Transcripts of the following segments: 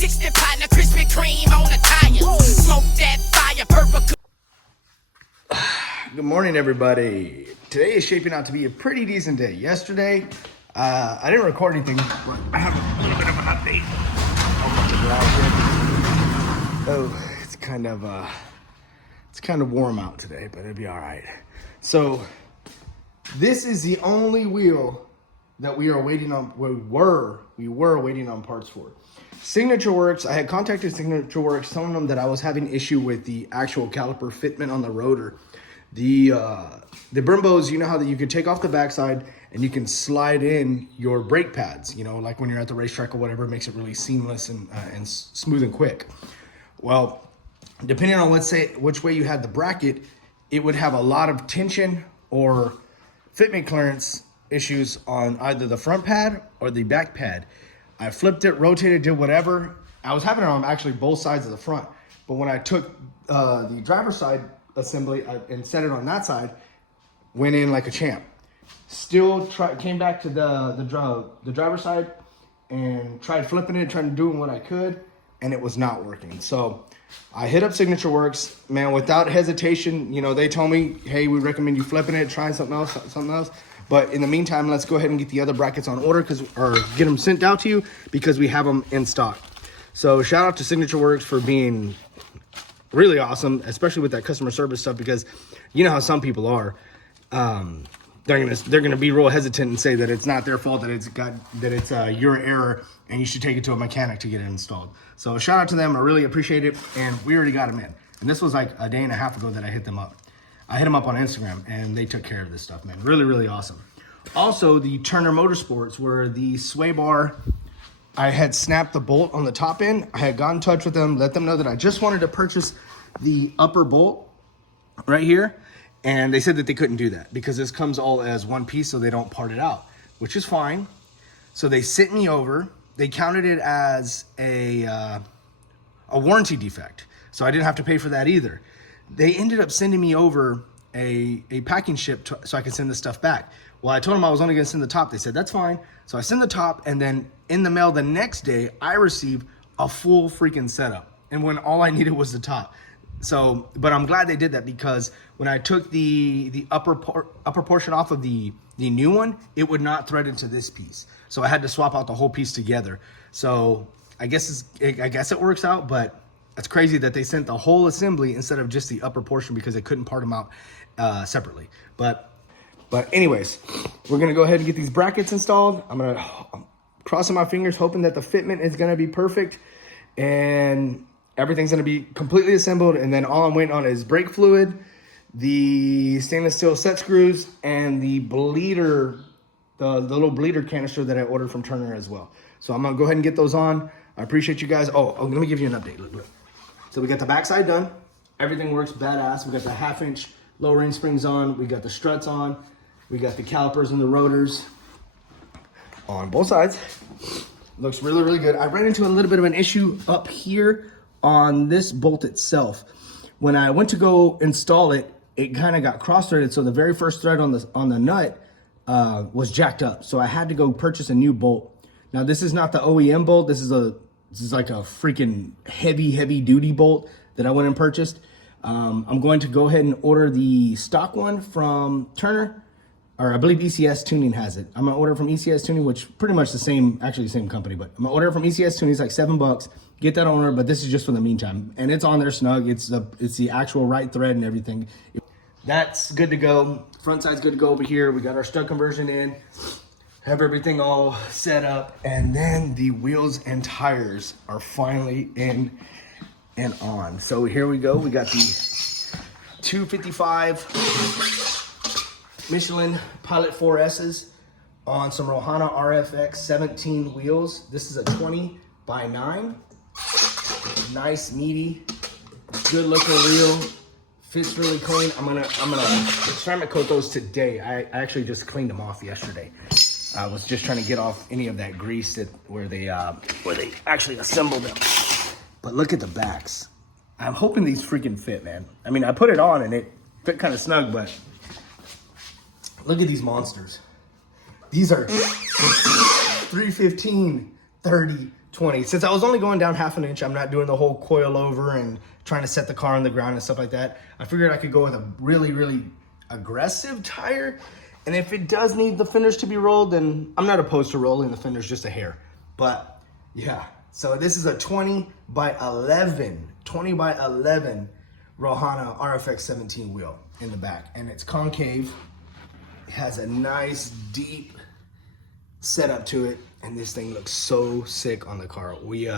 360 partner, Krispy Kreme on the tire. Smoke that fire, purple. Good morning, everybody. Today is shaping out to be a pretty decent day. Yesterday, I didn't record anything, but I have a little bit of an update. Oh, it's kind of warm out today, but it'll be all right. So, this is the only wheel that we are waiting on. We were waiting on parts for. Signaturewerks. I had contacted Signaturewerks, telling them that I was having issue with the actual caliper fitment on the rotor. The Brembos, you know how that you can take off the backside and you can slide in your brake pads, you know, like when you're at the racetrack or whatever. It makes it really seamless and smooth and quick. Well, depending on which way you had the bracket, it would have a lot of tension or fitment clearance issues on either the front pad or the back pad. I flipped it, rotated, did whatever. I was having it on actually both sides of the front, but when I took the driver's side assembly and set it on that side, went in like a champ. Still came back to the driver's side and tried flipping it, trying to do what I could, and it was not working. So I hit up Signaturewerks, man, without hesitation. You know, they told me, hey, we recommend you flipping it, trying something else. But in the meantime, let's go ahead and get the other brackets on order, or get them sent out to you, because we have them in stock. So shout out to Signaturewerks for being really awesome, especially with that customer service stuff, because you know how some people are. They're gonna be real hesitant and say that it's not their fault, that it's your error, and you should take it to a mechanic to get it installed. So shout out to them. I really appreciate it, and we already got them in. And this was like a day and a half ago that I hit them up. I hit them up on Instagram, and they took care of this stuff, man. Really, really awesome. Also, the Turner Motorsports, where the Swaybar, I had snapped the bolt on the top end. I had got in touch with them, let them know that I just wanted to purchase the upper bolt right here. And they said that they couldn't do that because this comes all as one piece, so they don't part it out, which is fine. So they sent me over. They counted it as a warranty defect, so I didn't have to pay for that either. They ended up sending me over a packing ship so I could send the stuff back. Well, I told them I was only going to send the top. They said, that's fine. So I send the top, and then in the mail the next day, I received a full freaking setup. And when all I needed was the top. So, but I'm glad they did that, because when I took the upper portion off of the new one, it would not thread into this piece. So I had to swap out the whole piece together. So I guess it works out, but it's crazy that they sent the whole assembly instead of just the upper portion, because they couldn't part them out separately. But anyways, we're gonna go ahead and get these brackets installed. I'm crossing my fingers, hoping that the fitment is gonna be perfect and everything's gonna be completely assembled. And then all I'm waiting on is brake fluid, the stainless steel set screws, and the bleeder, the little bleeder canister that I ordered from Turner as well. So I'm gonna go ahead and get those on. I appreciate you guys. Oh, let me give you an update. Look. So we got the backside done. Everything works badass. We got the 1/2-inch lowering springs on. We got the struts on. We got the calipers and the rotors on both sides. Looks really, really good. I ran into a little bit of an issue up here on this bolt itself. When I went to go install it, it kind of got cross-threaded. So the very first thread on the nut was jacked up. So I had to go purchase a new bolt. Now this is not the OEM bolt. This is like a freaking heavy duty bolt that I went and purchased. I'm going to go ahead and order the stock one from Turner, or I believe ECS Tuning has it. I'm gonna order from ECS Tuning, which pretty much the same company, but I'm gonna order from ECS Tuning. It's like $7. Get that on order, but this is just for the meantime. And it's on there snug. It's the actual right thread and everything. That's good to go. Front side's good to go over here. We got our stud conversion in. Have everything all set up, and then the wheels and tires are finally in and on. So here we go. We got the 255 Michelin Pilot 4S's on some Rohana RFX 17 wheels. This is a 20/9. Nice, meaty, good looking wheel. Fits really clean. I'm gonna ceramic coat those today. I actually just cleaned them off yesterday. I was just trying to get off any of that grease where they actually assembled them. But look at the backs. I'm hoping these freaking fit, man. I mean, I put it on and it fit kind of snug, but look at these monsters. These are 315, 30, 20. Since I was only going down half an inch, I'm not doing the whole coil over and trying to set the car on the ground and stuff like that. I figured I could go with a really, really aggressive tire. And if it does need the fenders to be rolled, then I'm not opposed to rolling the fenders just a hair. But yeah, so this is a 20 by 11 Rohana RFX 17 wheel in the back. And it's concave. It has a nice deep setup to it. And this thing looks so sick on the car. We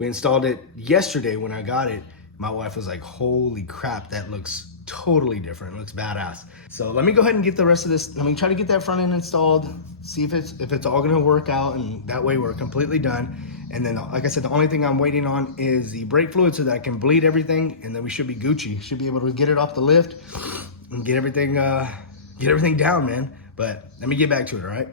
installed it yesterday when I got it. My wife was like, holy crap, that looks totally different. It looks badass. So let me go ahead and get the rest of this. Let me try to get that front end installed, see if it's all gonna work out, and that way we're completely done. And then, like I said, the only thing I'm waiting on is the brake fluid so that I can bleed everything, and then we should be Gucci. Should be able to get it off the lift and get everything down, man. But let me get back to it, all right?